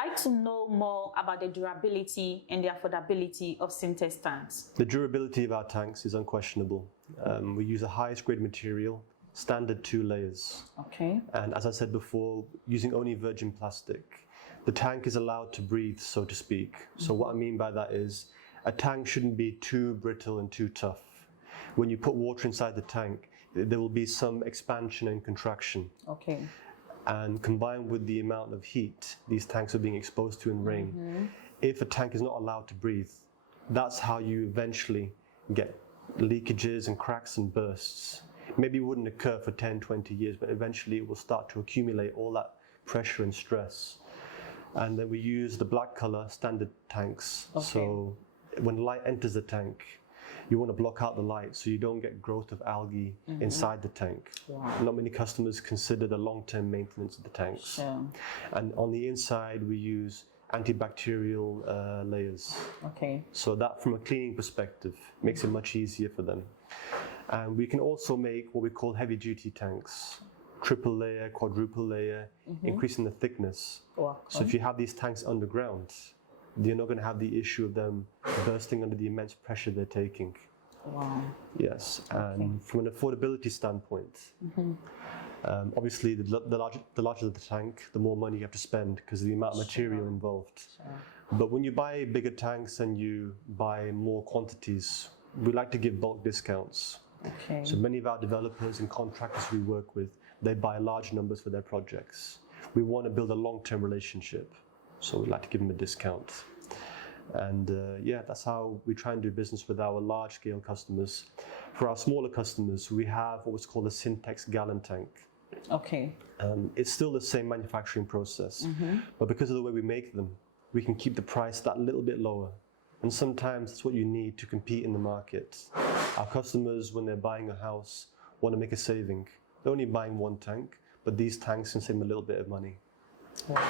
like to know more about the durability and the affordability of Sintex tanks. The durability of our tanks is unquestionable. We use the highest grade material, standard 2 layers. Okay. And as I said before, using only virgin plastic, the tank is allowed to breathe, so to speak. So what I mean by that is a tank shouldn't be too brittle and too tough. When you put water inside the tank, there will be some expansion and contraction. Okay. And combined with the amount of heat these tanks are being exposed to in rain, if a tank is not allowed to breathe, that's how you eventually get leakages and cracks and bursts. Maybe it wouldn't occur for 10, 20 years, but eventually it will start to accumulate all that pressure and stress. And then we use the black color standard tanks. Okay. So when light enters the tank, you want to block out the light so you don't get growth of algae inside the tank. Wow. Not many customers consider the long-term maintenance of the tanks. Sure. And on the inside, we use antibacterial layers. Okay. So that, from a cleaning perspective, makes it much easier for them. And we can also make what we call heavy-duty tanks. Triple layer, quadruple layer, increasing the thickness. Wow. So if you have these tanks underground, you're not going to have the issue of them bursting under the immense pressure they're taking. Wow. Yes, and from an affordability standpoint, obviously the larger the tank, the more money you have to spend because of the amount of material involved. Sure. But when you buy bigger tanks and you buy more quantities, we like to give bulk discounts. Okay. So many of our developers and contractors we work with, they buy large numbers for their projects. We want to build a long-term relationship, so we like to give them a discount. And yeah, that's how we try and do business with our large-scale customers. For our smaller customers, we have what's called a Sintex gallon tank. Okay. It's still the same manufacturing process, but because of the way we make them, we can keep the price that little bit lower. And sometimes that's what you need to compete in the market. Our customers, when they're buying a house, want to make a saving. They're only buying one tank, but these tanks can save them a little bit of money. Wow.